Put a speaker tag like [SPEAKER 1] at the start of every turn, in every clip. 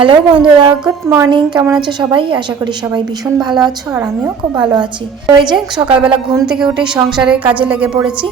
[SPEAKER 1] Hello বন্ধুরা, good morning. কেমন আছো সবাই? আশা করি সবাই ভীষণ ভালো আছো আর আমিও খুব ভালো আছি। ওই যে সকালবেলা ঘুম থেকে উঠে সংসারের কাজে লেগে পড়েছি।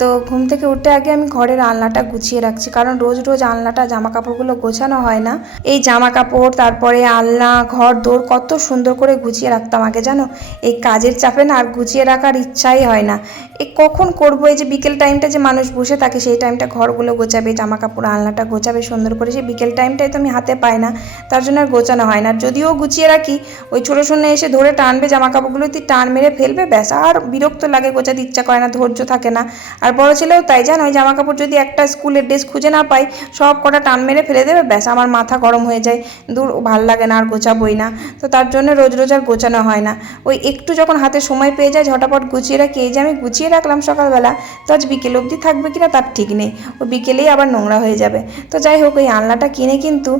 [SPEAKER 1] তো ঘুম থেকে উঠে আগে আমি ঘরের আলনাটা গুছিয়ে রাখছি, কারণ রোজ রোজ আলনাটা জামা কাপড়গুলো গোছানো হয় না। এই জামা কাপড় তারপরে আলনা, ঘর, দোর কত সুন্দর করে গুছিয়ে রাখতাম আগে, জানো? এই কাজের চাপে না আর গুছিয়ে রাখার ইচ্ছাই হয় না। এ কখন করব এই যে বিকেল টাইমটা যে মানুষ বসে থাকে, সেই টাইমটা ঘরগুলো গোছাবে জামা কাপড় আলনাটা গোছাবে, সুন্দর করে সেই বিকেল টাইমটাই তো আমি হাতে পাই না, তার জন্য আর গোছানো হয় না। যদিও গুছিয়ে রাখি, ওই ছোটো শোনে এসে ধরে টানবে জামা কাপড়গুলো তুই টান মেরে ফেলবে, ব্যাস, আর বিরক্ত লাগে, গোছাতে ইচ্ছা করে না, ধৈর্য থাকে না। আর বড় ছেলেও তাই জানো ওই জামা কাপড় যদি একটা স্কুলের ড্রেস খুঁজে না পাই, সব কটা টান মেরে ফেলে দেবে, ব্যাস, আমার মাথা গরম হয়ে যায়। দূর, ভালো লাগে না, আর গোছাবই না। তো তার জন্য রোজ রোজ আর গোছানো হয় না। ওই একটু যখন হাতে সময় পেয়ে যায়, ঝটাপট গুছিয়ে রাখি, এই যে আমি গুছিয়ে রাখলাম সকালবেলা, তো আজ বিকেল অবধি থাকবে কিনা তার ঠিক নেই। ওই বিকেলেই আবার নোংরা হয়ে যাবে। তো যাই হোক, ওই আলনাটা কিনে কিন্তু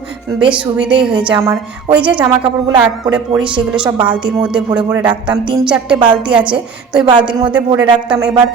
[SPEAKER 1] বেশ সুবিধেই হয়েছে আমার। ওই যে জামা কাপড়গুলো আট পরে পরি, সেগুলো সব বালতির মধ্যে ভরে ভরে রাখতাম। তিন চারটে বালতি আছে, তো ওই বালতির মধ্যে ভরে রাখতাম। এবার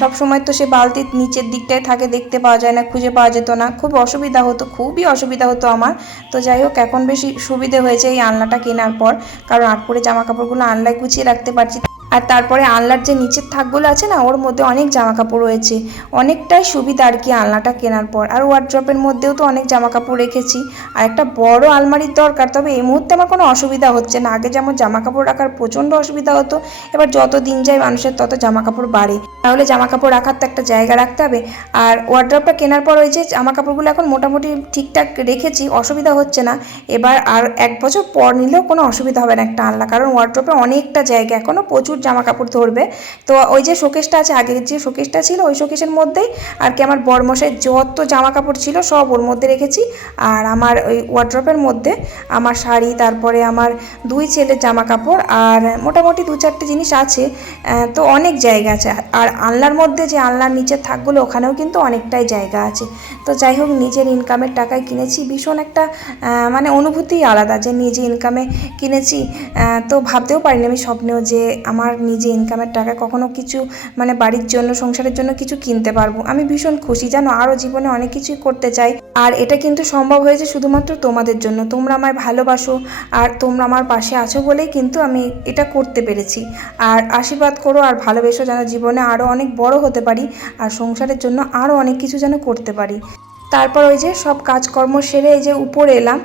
[SPEAKER 1] সব সময় তো সে বালতির নিচের দিকটায় থাকে, দেখতে পাওয়া যায় না, খুঁজে পাওয়া যেত না। খুব অসুবিধা হতো, খুবই অসুবিধা হতো আমার। তো যাই হোক, এখন বেশি সুবিধে হয়েছে এই আলনাটা কেনার পর। কারণ আট পরে জামা কাপড়গুলো আনলায় গুছিয়ে রাখতে পারছি। আর তারপরে আলনার যে নিচের থাকগুলো আছে না, ওর মধ্যে অনেক জামা কাপড় রয়েছে। অনেকটাই সুবিধা আর কি আলনাটা কেনার পর। আর ওয়ার্ড্রপের মধ্যেও তো অনেক জামা কাপড় রেখেছি। আর একটা বড় আলমারির দরকার, তবে এই মুহূর্তে আমার কোনো অসুবিধা হচ্ছে না। আগে যেমন জামা কাপড় রাখার প্রচণ্ড অসুবিধা হতো, এবার যত দিন যায় মানুষের তত জামা কাপড় বাড়ে। তাহলে জামা কাপড় রাখার তো একটা জায়গা রাখতে হবে। আর ওয়ার্ড্রপটা কেনার পর ওই যে জামা কাপড়গুলো এখন মোটামুটি ঠিকঠাক রেখেছি, অসুবিধা হচ্ছে না। এবার আর এক বছর পর নিলেও কোনো অসুবিধা হবে না একটা আলনা। কারণ ওয়ার্ড্রপে অনেকটা জায়গা এখনও প্রচুর জামা কাপড় ধরবে। তো ওই যে শোকেসটা আছে, আগের যে শোকেসটা ছিল, ওই শোকেসের মধ্যেই আর কি আমার বরমশাই যত জামা কাপড় ছিল সব ওর মধ্যে রেখেছি। আর আমার ওই ওয়ার্ড্রপের মধ্যে আমার শাড়ি, তারপরে আমার দুই ছেলের জামা কাপড় আর মোটামুটি দু চারটে জিনিস আছে তো অনেক জায়গা আছে। আর আলনার মধ্যে যে আলনার নিচের থাকগুলো, ওখানেও কিন্তু অনেকটাই জায়গা আছে। তো যাই হোক, নিজের ইনকামের টাকায় কিনেছি। ভীষণ একটা মানে অনুভূতি আলাদা যে নিজে ইনকামে কিনেছি। তো ভাবতেও পারিনি আমি স্বপ্নেও যে আমার নিজে ইনকামের টাকা কখনো কিছু মানে বাড়ির জন্য, সংসারের জন্য কিছু কিনতে পারব। আমি ভীষণ খুশি জানো আরও জীবনে অনেক কিছুই করতে চাই। আর এটা কিন্তু সম্ভব হয়েছে শুধুমাত্র তোমাদের জন্য। তোমরা আমায় ভালোবাসো আর তোমরা আমার পাশে আছো বলেই কিন্তু আমি এটা করতে পেরেছি। আর আশীর্বাদ করো আর ভালোবেসো যেন জীবনে আরও অনেক বড় হতে পারি আর সংসারের জন্য আরও অনেক কিছু যেন করতে পারি। তারপর ওই যে সব কাজকর্ম সেরে এই যে উপরে এলাম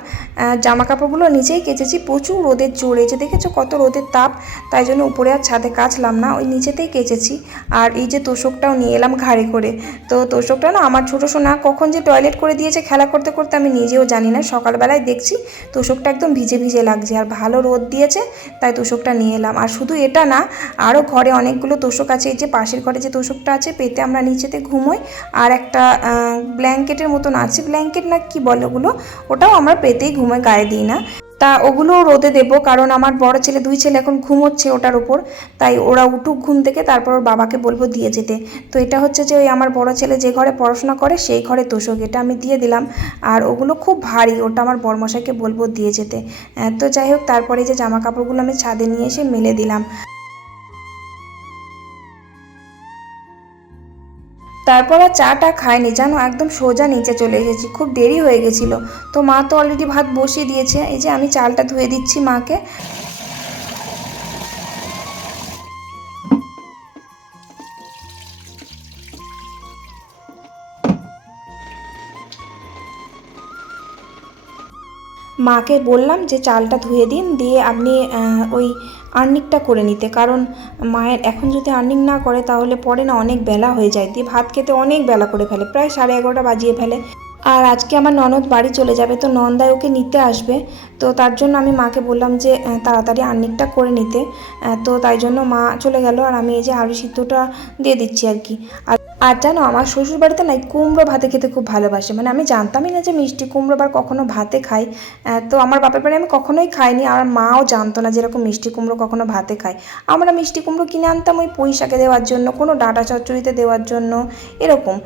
[SPEAKER 1] জামা কাপড়গুলো নিচেই কেচেছি, প্রচুর রোদের জোরে যে দেখেছ কত রোদের তাপ, তাই জন্য উপরে আর ছাদে কাচলাম না, ওই নিচেতেই কেচেছি। আর এই যে তোষকটাও নিয়ে এলাম ঘাড়ে করে, তো তোষকটা না আমার ছোটো সোনা কখন যে টয়লেট করে দিয়েছে খেলা করতে করতে আমি নিজেও জানি না, সকালবেলায় দেখছি তোষকটা একদম ভিজে ভিজে লাগছে, আর ভালো রোদ দিয়েছে, তাই তোষকটা নিয়ে এলাম। আর শুধু এটা না, আরও ঘরে অনেকগুলো তোষক আছে, এই যে পাশের ঘরে যে তোষকটা আছে, পেতে আমরা নিচেতে ঘুমোই, আর একটা ব্ল্যাঙ্কেটের মতন আছে ব্ল্যাঙ্কেট না কি বলে ওগুলো? ওটাও আমরা পেতেই ঘুমে গায়ে দিই না। তা ওগুলো রোদে দেবো কারণ আমার বড় ছেলে, দুই ছেলে এখন ঘুমোচ্ছে ওটার উপর। তাই ওরা উঠুক ঘুম থেকে, তারপর ওর বাবাকে বলব দিয়ে যেতে। তো এটা হচ্ছে যে ওই আমার বড় ছেলে যে ঘরে পড়াশোনা করে, সেই ঘরে তোষক। এটা আমি দিয়ে দিলাম। আর ওগুলো খুব ভারী, ওটা আমার বরমশাইকে বলব দিয়ে যেতে। তো যাই হোক, তারপরে যে জামা কাপড়গুলো আমি ছাদে নিয়ে এসে মেলে দিলাম। তারপর আর চাটা খাইনি জানো? একদম সোজা নিচে চলে এসেছি। খুব দেরি হয়ে গেছিল। তো মা তো অলরেডি ভাত বসিয়ে দিয়েছে। এই যে আমি চালটা ধুয়ে দিচ্ছি মাকে। মাকে বললাম যে চালটা ধুয়ে দিন, দিয়ে আপনি ওই আর্নিকটা করে নিতে। কারণ মায়ের এখন যদি আর্নিং না করে, তাহলে পরে না অনেক বেলা হয়ে যায়। দিয়ে ভাত খেতে অনেক বেলা করে ফেলে, প্রায় সাড়ে এগারোটা বাজিয়ে ফেলে। আর আজকে আমার ননদ বাড়ি চলে যাবে, তো নন্দায় ওকে নিতে আসবে। তো তার জন্য আমি মাকে বললাম যে তাড়াতাড়ি আর্নিকটা করে নিতে। তো তাই জন্য মা চলে গেল, আর আমি এই যে আলু সিদ্ধটা দিয়ে দিচ্ছি আর কি। আর আর জানো, আমার শ্বশুর বাড়িতে না কুমড়ো ভাতে খেতে খুব ভালোবাসে। মানে আমি জানতামই না যে মিষ্টি কুমড়ো বা কখনো ভাতে খাই। তো আমার বাপের বাড়ি আমি কখনোই খাইনি, আমার মাও জানতো না যেরকম মিষ্টি কুমড়ো কখনো ভাতে খাই আমরা মিষ্টি কুমড়ো কিনে আনতাম ওই পুঁই শাকে দেওয়ার জন্য, কোনো ডাটা চচ্চড়িতে দেওয়ার জন্য, এরকম।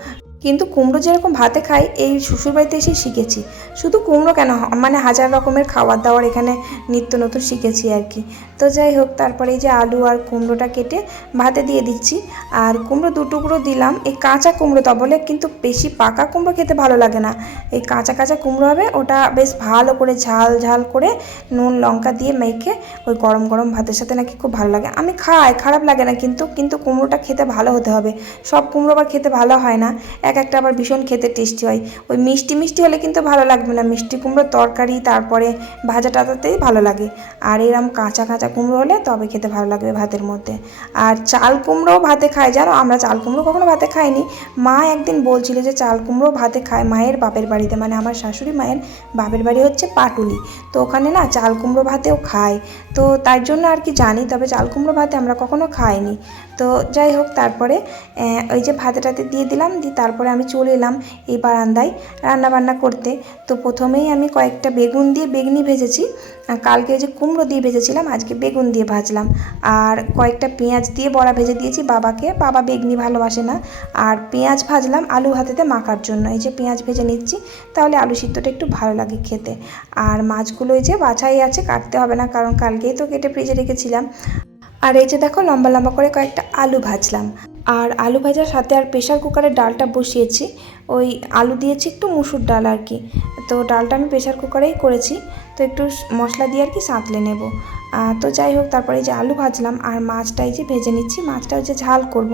[SPEAKER 1] কিন্তু কুমড়ো যেরকম ভাতে খাই, এই শ্বশুরবাড়িতে এসে শিখেছি। শুধু কুমড়ো কেন? মানে হাজার রকমের খাবার দাবার এখানে নিত্য নতুন শিখেছি আর কি। তো যাই হোক, তারপরে এই যে আলু আর কুমড়োটা কেটে ভাতে দিয়ে দিচ্ছি। আর কুমড়ো দু টুকরো দিলাম। এই কাঁচা কুমড়ো তা বলে কিন্তু বেশি পাকা কুমড়ো খেতে ভালো লাগে না। এই কাঁচা কাঁচা কুমড়ো হবে, ওটা বেশ ভালো করে ঝাল ঝাল করে নুন, লঙ্কা দিয়ে মেখে ওই গরম গরম ভাতের সাথে নাকি খুব ভালো লাগে। আমি খাই, খারাপ লাগে না কিন্তু কিন্তু কুমড়োটা খেতে ভালো হতে হবে। সব কুমড়ো আবার খেতে ভালো হয় না। এক একটা আবার ভীষণ খেতে টেস্টি হয়। ওই মিষ্টি মিষ্টি হলে কিন্তু ভালো লাগবে না। মিষ্টি কুমড়ো তরকারি, তারপরে ভাজা টাতাতেই ভালো লাগে। আর এরম কাঁচা কাঁচা কুমড়ো হলে তবে খেতে ভালো লাগবে ভাতের মধ্যে। আর চাল কুমড়ো ভাতে খায় জানো? আমরা চাল কুমড়ো কখনো ভাতে খাইনি। মা একদিন বলছিল যে চাল কুমড়ো ভাতে খায় মায়ের বাপের বাড়িতে। মানে আমার শাশুড়ি মায়ের বাপের বাড়ি হচ্ছে পাটুলি। তো ওখানে না চাল কুমড়ো ভাতেও খায়। তো তার জন্য আর কি জানি, তবে চাল কুমড়ো ভাতে আমরা কখনো খাইনি। তো যাই হোক, তারপরে ওই যে ভাতে টাতে দিয়ে দিলাম, দিয়ে তারপরে আমি চলে এলাম এই বারান্দায় রান্না বান্না করতে। তো প্রথমেই আমি কয়েকটা বেগুন দিয়ে বেগনি ভেজেছি কালকে ওই যে কুমড়ো দিয়ে ভেজেছিলাম, আজকে বেগুন দিয়ে ভাজলাম। আর কয়েকটা পেঁয়াজ দিয়ে বড়া ভেজে দিয়েছি বাবাকে, বাবা বেগনি ভালোবাসে না। আর পেঁয়াজ ভাজলাম আলু হাতেতে মাখার জন্য, এই যে পেঁয়াজ ভেজে নিচ্ছি, তাহলে আলু সিদ্ধটা একটু ভালো লাগে খেতে। আর মাছগুলো এই যে বাছাই আছে, কাটতে হবে না, কারণ কালকেই তো কেটে ফ্রিজে রেখেছিলাম। আর এই যে দেখো, লম্বা লম্বা করে কয়েকটা আলু ভাজলাম। আর আলু ভাজার সাথে আর প্রেশার কুকারে ডালটা বসিয়েছি। ওই আলু দিয়েছি একটু মুসুর ডাল আর কি। তো ডালটা আমি প্রেশার কুকারেই করেছি। তো একটু মশলা দিয়ে আর কি সাঁতলে নেব। তো যাই হোক, তারপরে এই যে আলু ভাজলাম। আর মাছটা এই যে ভেজে নিচ্ছি। মাছটা যে ঝাল করব।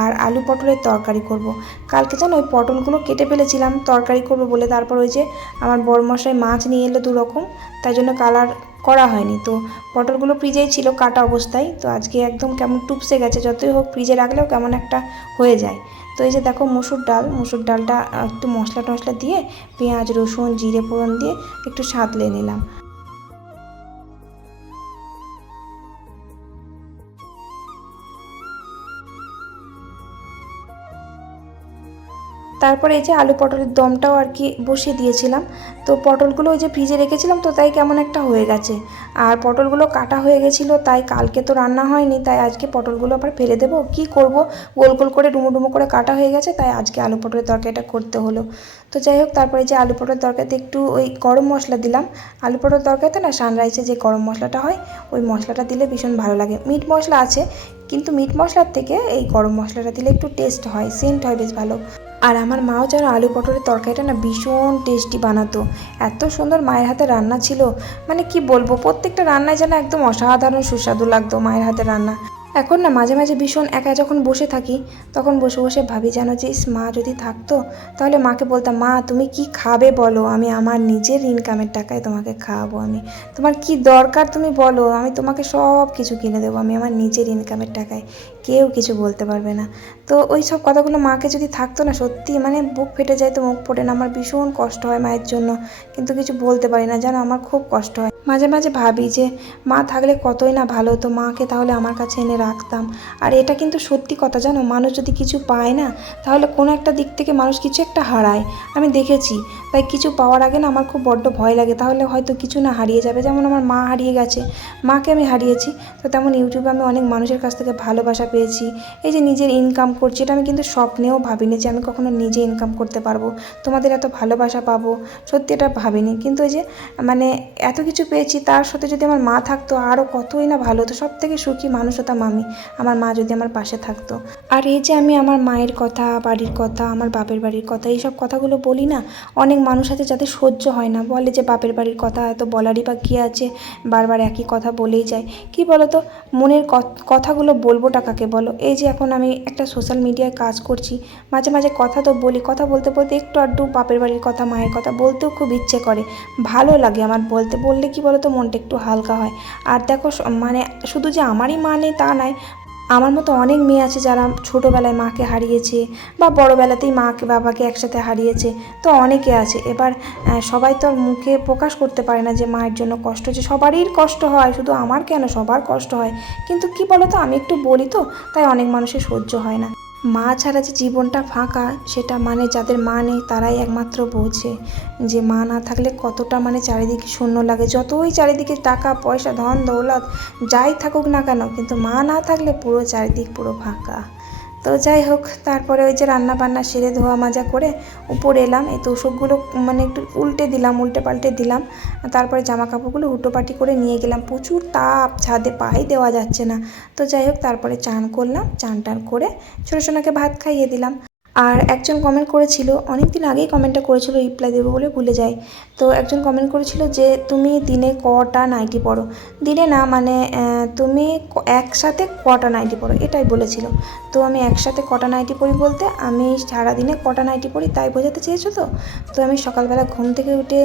[SPEAKER 1] আর আলু পটলের তরকারি করব। কালকে জানো ওই পটলগুলো কেটে ফেলেছিলাম, তরকারি করব বলে। তারপর ওই যে আমার বড় মশাই মাছ নিয়ে এলো দুরকম। তাই জন্য কালার করা হয়নি। তো পটলগুলো ফ্রিজেই ছিল, কাটা অবস্থায়। তো আজকে একদম কেমন টুপসে গেছে, যতই হোক ফ্রিজে রাখলেও কেমন একটা হয়ে যায়। তো এই যে দেখো মুসুর ডাল, মুসুর ডালটা একটু মশলা টশলা দিয়ে পেঁয়াজ, রসুন, জিরে, ফোড়ন দিয়ে একটু সাঁতলে নিলাম। তারপরে এই যে আলু পটলের দমটাও আর কি বসিয়ে দিয়েছিলাম। তো পটলগুলো ওই যে ফ্রিজে রেখেছিলাম, তো তাই কেমন একটা হয়ে গেছে। আর পটলগুলো কাটা হয়ে গেছিল, তাই কালকে তো রান্না হয়নি, তাই আজকে পটলগুলো আবার ফেলে দেবো। কি করব? গোল গোল করে ডুমো ডুমো করে কাটা হয়ে গেছে, তাই আজকে আলু পটলের তরকারিটা করতে হলো। তো যাই হোক, তারপরে যে আলু পটলের তরকারিতে একটু ওই গরম মশলা দিলাম। আলু পটল তরকারিতে না সানরাইসে যে গরম মশলাটা হয়, ওই মশলাটা দিলে ভীষণ ভালো লাগে। মিট মশলা আছে, কিন্তু মিট মশলার থেকে এই গরম মশলাটা দিলে একটু টেস্ট হয়, সেন্ট হয় বেশ ভালো। আর আমার মাও যেন আলু পটলের তরকারিটা না ভীষণ টেস্টি বানাতো। এত সুন্দর মায়ের হাতে রান্না ছিল। মানে কি বলব, প্রত্যেকটা রান্নায় যেন একদম অসাধারণ সুস্বাদু লাগতো মায়ের হাতে রান্না। এখন না, মাঝে মাঝে ভীষণ একা যখন বসে থাকি, তখন বসে বসে ভাবি যেন যে, ইস, মা যদি থাকতো, তাহলে মাকে বলতাম, মা, তুমি কি খাবে বলো? আমি আমার নিজের ইনকামের টাকায় তোমাকে খাওয়াবো আমি। তোমার কি দরকার তুমি বলো? আমি তোমাকে সব কিছু কিনে দেবো, আমি আমার নিজের ইনকামের টাকায়। কেউ কিছু বলতে পারবে না। তো ওই সব কথাগুলো মাকে যদি থাকতো না, সত্যি মানে বুক ফেটে যায় তো, মুখ ফোটে না। আমার ভীষণ কষ্ট হয় মায়ের জন্য। কিন্তু কিছু বলতে পারি না জানো আমার খুব কষ্ট হয়। মাঝে মাঝে ভাবি যে, মা, থাকলে কতই না ভালো হতো? মাকে তাহলে আমার কাছে এনে রাখতাম। আর এটা কিন্তু সত্যি কথা, জানো? মানুষ যদি কিছু পায় না, তাহলে কোনো একটা দিক থেকে মানুষ কিছু একটা হারায়। আমি দেখেছি তাই কিছু পাওয়ার আগে না আমার খুব বড্ড ভয় লাগে। তাহলে হয়তো কিছু না হারিয়ে যাবে। যেমন আমার মা হারিয়ে গেছে। মাকে আমি হারিয়েছি। তো তেমন ইউটিউবে আমি অনেক মানুষের কাছ থেকে ভালোবাসা পেয়েছি। এই যে নিজের ইনকাম করছি, এটা আমি কিন্তু স্বপ্নেও ভাবিনি যে আমি কখনো নিজে ইনকাম করতে পারব। তোমাদের এত ভালোবাসা পাবো। সত্যি এটা ভাবিনি। কিন্তু এই যে মানে এত কিছু পেয়েছি, তার সাথে যদি আমার মা থাকতো আরও কতই না ভালো হতো। সব থেকে সুখী মানুষ হতাম আমি আমার মা যদি আমার পাশে থাকতো। আর এই যে আমি আমার মায়ের কথা, বাড়ির কথা, আমার বাপের বাড়ির কথা, এইসব কথাগুলো বলি না, অনেক মানুষ আছে যাতে সহ্য হয় না। বলে যে বাপের বাড়ির কথা এত বলারই বা কী আছে? বারবার একই কথা বলেই যায়। কি বলো তো মনের কথ- কথাগুলো বলবোটা কাকে বলো? এই যে এখন আমি একটা সোশ্যাল মিডিয়ায় কাজ করছি। মাঝে মাঝে কথা তো বলি, কথা বলতে বলতে একটু আধটু বাপের বাড়ির কথা, মায়ের কথা বলতেও খুব ইচ্ছে করে। ভালো লাগে আমার বলতে। বললে কি বলো তো মনটা একটু হালকা হয়। আর দেখো মানে শুধু যে আমারই মা নেই তা নয় আমার মতো অনেক মেয়ে আছে যারা ছোটোবেলায় মাকে হারিয়েছে বা বড়োবেলাতেই মাকে বাবাকে একসাথে হারিয়েছে, তো অনেকে আছে। এবার সবাই তো আর মুখে প্রকাশ করতে পারে না যে মায়ের জন্য কষ্ট হচ্ছে সবারই কষ্ট হয়, শুধু আমার কেন সবার কষ্ট হয়? কিন্তু কি বলো তো আমি একটু বলি তো, তাই অনেক মানুষের সহ্য হয় না। মা ছাড়া যে জীবনটা ফাঁকা, সেটা মানে যাদের মা নেই, তারাই একমাত্র বোঝে। যে মা না থাকলে কতটা মানে চারিদিকে শূন্য লাগে। যতই চারিদিকে টাকা, পয়সা, ধন, দৌলত, যাই থাকুক না কেন, কিন্তু মা না থাকলে পুরো চারিদিক পুরো ফাঁকা। তো যাই হোক, তারপরে ওই যে রান্না বান্না সেরে ধোয়া মাজা করে উপরে এলাম। এই তোষকগুলো মানে একটু উল্টে দিলাম, উল্টে পাল্টে দিলাম। তারপরে জামা কাপড়গুলো হুটোপাটি করে নিয়ে গেলাম। প্রচুর তাপ, ছাদে পায়ে দেওয়া যাচ্ছে না। তো যাই হোক, তারপরে চান করলাম, চান টান করে ছোটো সোনাকে ভাত খাইয়ে দিলাম। আর একজন কমেন্ট করেছিল অনেক দিন আগেই কমেন্টটা করেছিল রিপ্লাই দেবো বলে ভুলে যাই। তো একজন কমেন্ট করেছিল যে, তুমি দিনে কটা নাইটি পড়ো? দিনে না মানে তুমি একসাথে কটা নাইটি পড়ো, এটাই বলেছিল। তো আমি একসাথে কটা নাইটি পড়ি বলতে, আমি সারাদিনে কটা নাইটি পড়ি তাই বোঝাতে চেয়েছো তো? তো আমি সকালবেলা ঘুম থেকে উঠে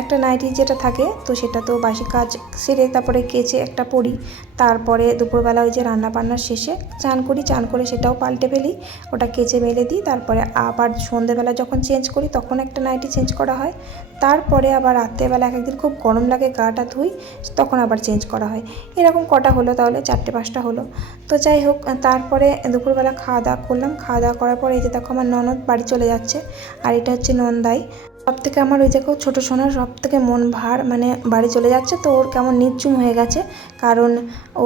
[SPEAKER 1] একটা নাইটি যেটা থাকে, তো সেটা তো বাসি কাজ সেরে তারপরে কেচে একটা পরি তারপরে দুপুরবেলা ওই যে রান্না বান্নার শেষে চান করি, চান করে সেটাও পাল্টে ফেলি। ওটা কেচে মেলে দিই, তারপরে আবার সন্ধেবেলা যখন চেঞ্জ করি তখন একটা নাইটি চেঞ্জ করা হয়। তারপরে আবার রাত্রেবেলা এক একদিন খুব গরম লাগে, গাটা ধুই, তখন আবার চেঞ্জ করা হয়। এরকম কটা হলো তাহলে, চারটে পাঁচটা হলো। তো যাই হোক, তারপরে দুপুরবেলা খাওয়া দাওয়া করলাম। খাওয়া দাওয়া করার পরে এই যে দেখো আমার ননদ বাড়ি চলে যাচ্ছে। আর এটা হচ্ছে নন্দাই। সব থেকে আমার ওই দেখো ছোটো সোনার সব থেকে মন ভার মানে বাড়ি চলে যাচ্ছে তো ওর কেমন নির্জুম হয়ে গেছে। কারণ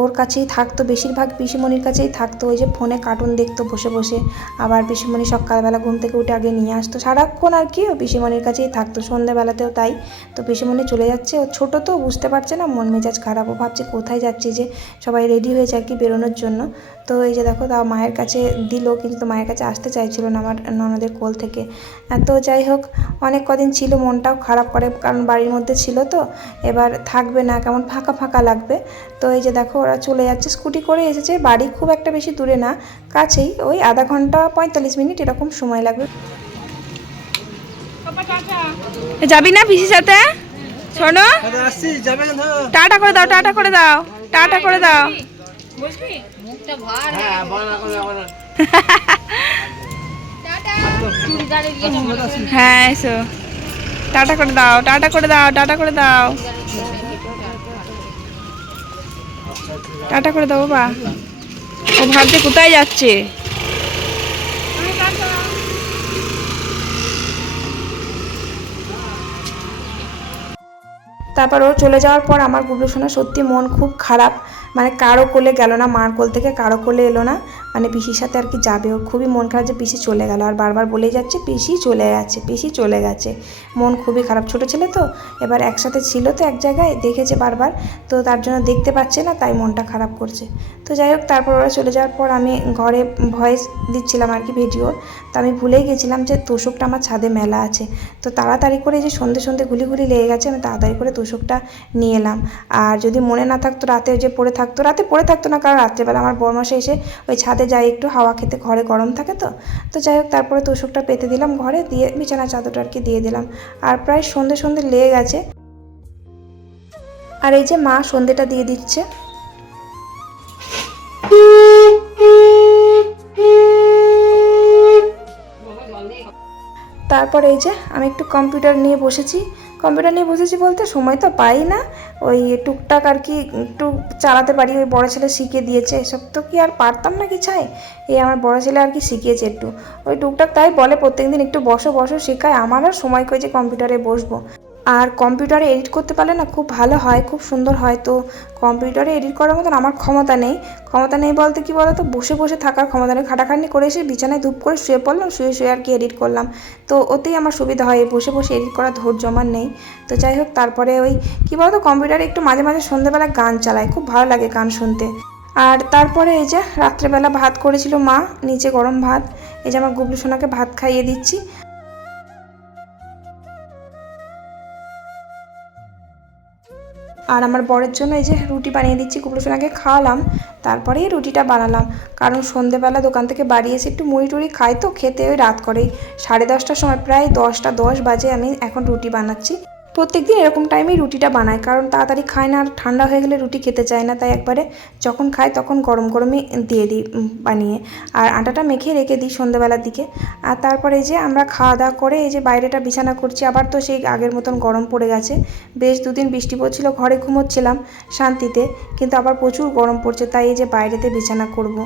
[SPEAKER 1] ওর কাছেই থাকতো, বেশিরভাগ পিসিমণির কাছেই থাকতো, ওই যে ফোনে কার্টুন দেখতো বসে বসে। আবার পিসিমণি সকালবেলা ঘুম থেকে উঠে আগে নিয়ে আসতো। সারাক্ষণ আর কি ও পিসিমণির কাছেই থাকতো, সন্ধ্যাবেলাতেও তাই। তো পিসিমণি চলে যাচ্ছে, ও ছোটো তো, বুঝতে পারছে না, মন মেজাজ খারাপ। ও ভাবছে কোথায় যাচ্ছে যে সবাই রেডি হয়েছে আর কি বেরোনোর জন্য। তো এই যে দেখো তাও মায়ের কাছে দিল কিন্তু তো মায়ের কাছে আসতে চাইছিল না আমার ননদের কোল থেকে। তো যাই হোক অনেক কদিন ছিল মনটাও খারাপ করে কারণ বাড়ির মধ্যে ছিল তো এবার থাকবে না কেমন ফাঁকা ফাঁকা লাগবে। তো এই যে দেখো ওরা চলে যাচ্ছে স্কুটি করে এসেছে বাড়ি খুব একটা বেশি দূরে না কাছেই ওই আধা ঘণ্টা পঁয়তাল্লিশ মিনিট এরকম সময় লাগবে।
[SPEAKER 2] যাবি না পিসির সাথে? শোনো। টাটা করে দাও টাটা করে দাও টাটা করে দাও।
[SPEAKER 3] হ্যাঁ করে বলা
[SPEAKER 2] হ্যাঁ এসো। টাটা করে দাও টাটা করে দাও টাটা করে দাও। টাটা করে দাও বাবা। ও ভাবছে কোথায় যাচ্ছে?
[SPEAKER 1] তারপর ও চলে যাওয়ার পর আমার গুবলু সোনা সত্যি মন খুব খারাপ। মানে কারও কোলে গেল না মার কোল থেকে কারও কোলে এলো না। মানে পিসির সাথে আর কি যাবে ওর খুবই মন খারাপ যে পিসি চলে গেল। আর বারবার বলেই যাচ্ছে, পিসি চলে গেছে, পিসি চলে গেছে। মন খুবই খারাপ। ছোট ছেলে তো, এবার একসাথে ছিল তো এক জায়গায়, দেখেছে বারবার। তো তার জন্য দেখতে পাচ্ছে না, তাই মনটা খারাপ করছে। তো যাই হোক, তারপর ওরা চলে যাওয়ার পর আমি ঘরে ভয়েস দিচ্ছিলাম আর কি ভিডিও। তো আমি ভুলেই গেছিলাম যে তোষকটা আমার ছাদে মেলা আছে। তো তাড়াতাড়ি করে যে সন্ধে সন্ধে গুলি গুলি লেগে গেছে, আমি তাড়াতাড়ি করে তোষকটা নিয়ে এলাম। আর যদি মনে না থাকতো, রাতে যে পড়ে থাকতো, রাতে পড়ে থাকতো না, কারণ রাত্রেবেলা আমার বরমাসে এসে ওই ছাদে যাই, একটু হাওয়া খেতে ঘরে গরম থাকে তো। তো যাই হোক, তারপরে তোষকটা পেতে দিলাম ঘরে, দিয়ে বিছানা চাদরটা আর কি দিয়ে দিলাম। আর প্রায় সন্ধে সন্ধে লেগে গেছে। আর এই যে মা সন্ধেটা দিয়ে দিচ্ছে। তারপর এই যে আমি একটু কম্পিউটার নিয়ে বসেছি। কম্পিউটার নিয়ে বুঝেছি বলতে সময় তো পাই না। ওই টুকটাক আর কি একটু চালাতে পারি, ওই বড়ো ছেলে শিখে দিয়েছে, এসব তো কি আর পারতাম না কি চাই এই আমার বড়ো ছেলে আর কি শিখিয়েছে একটু। ওই টুকটাক তাই বলে, প্রত্যেকদিন একটু বসো বসো, শেখায় আমারও সময় করে যে কম্পিউটারে বসবো। আর কম্পিউটারে এডিট করতে পারলে না খুব ভালো হয়, খুব সুন্দর হয়। তো কম্পিউটারে এডিট করার মতন আমার ক্ষমতা নেই। ক্ষমতা নেই বলতে কি তো বসে বসে থাকার ক্ষমতা নেই। খাটাখাটনি করে এসে বিছানায় ধূপ করে শুয়ে পড়লাম, শুয়ে শুয়ে আর কি এডিট করলাম। তো ওতেই আমার সুবিধা হয় বসে বসে এডিট করার ধৈর্য আমার নেই। তো যাই হোক, তারপরে ওই কি বলতো? কম্পিউটারে একটু মাঝে মাঝে সন্ধ্যেবেলা গান চালায় খুব ভালো লাগে গান শুনতে। আর তারপরে এই যে রাত্রেবেলা ভাত করেছিল মা, নিচে গরম ভাত। এই যে আমার গুবলু সোনাকে ভাত খাইয়ে দিচ্ছি। আর আমার বরের জন্য এই যে রুটি বানিয়ে দিচ্ছি, কুমড়ো আগে খাওয়ালাম তারপরেই রুটিটা বানালাম। কারণ সন্ধেবেলা দোকান থেকে বাড়ি এসে একটু মুড়ি টুড়ি খাই তো, খেতে ওই রাত করেই। সাড়ে দশটার সময়, প্রায় দশটা দশ বাজে আমি এখন রুটি বানাচ্ছি। প্রত্যেকদিন এরকম টাইমেই রুটিটা বানাই কারণ তাড়াতাড়ি খায় না, আর ঠান্ডা হয়ে গেলে রুটি খেতে চায় না, তাই একবারে যখন খায় তখন গরম গরমই দিয়ে দিই বানিয়ে। আর আটাটা মেখে রেখে দিই সন্ধ্যেবেলার দিকে। আর তারপরে যে আমরা খাওয়া দাওয়া করে এই যে বাইরেটা বিছানা করছি, আবার তো সেই আগের মতন গরম পড়ে গেছে। বেশ দুদিন বৃষ্টি পড়ছিল, ঘরে ঘুমোচ্ছিলাম শান্তিতে, কিন্তু আবার প্রচুর গরম পড়ছে, তাই এই যে বাইরেতে বিছানা করব।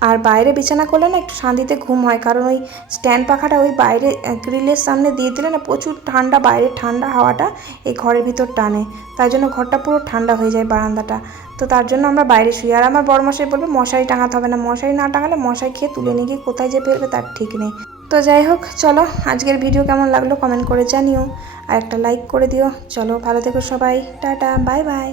[SPEAKER 1] আর বাইরে বিছানা করলে না একটু শান্তিতে ঘুম হয়। কারণ ওই স্ট্যান্ড পাখাটা ওই বাইরে গ্রিলের সামনে দিয়ে দিলে না প্রচুর ঠান্ডা বাইরের ঠান্ডা হাওয়াটা এই ঘরের ভিতর টানে। তাই জন্য ঘরটা পুরো ঠান্ডা হয়ে যায় বারান্দাটা। তো তার জন্য আমরা বাইরে শুই। আর আমার বড় মশাই বলবে, মশারি টাঙাতে হবে না। মশারি না টাঙালে মশাই খেয়ে তুলে নিয়ে গিয়ে কোথায় যে ফেলবে তার ঠিক নেই। তো যাই হোক, চলো আজকের ভিডিও কেমন লাগল কমেন্ট করে জানিও। আর একটা লাইক করে দিও। চলো ভালো থেকো সবাই। Tata bye bye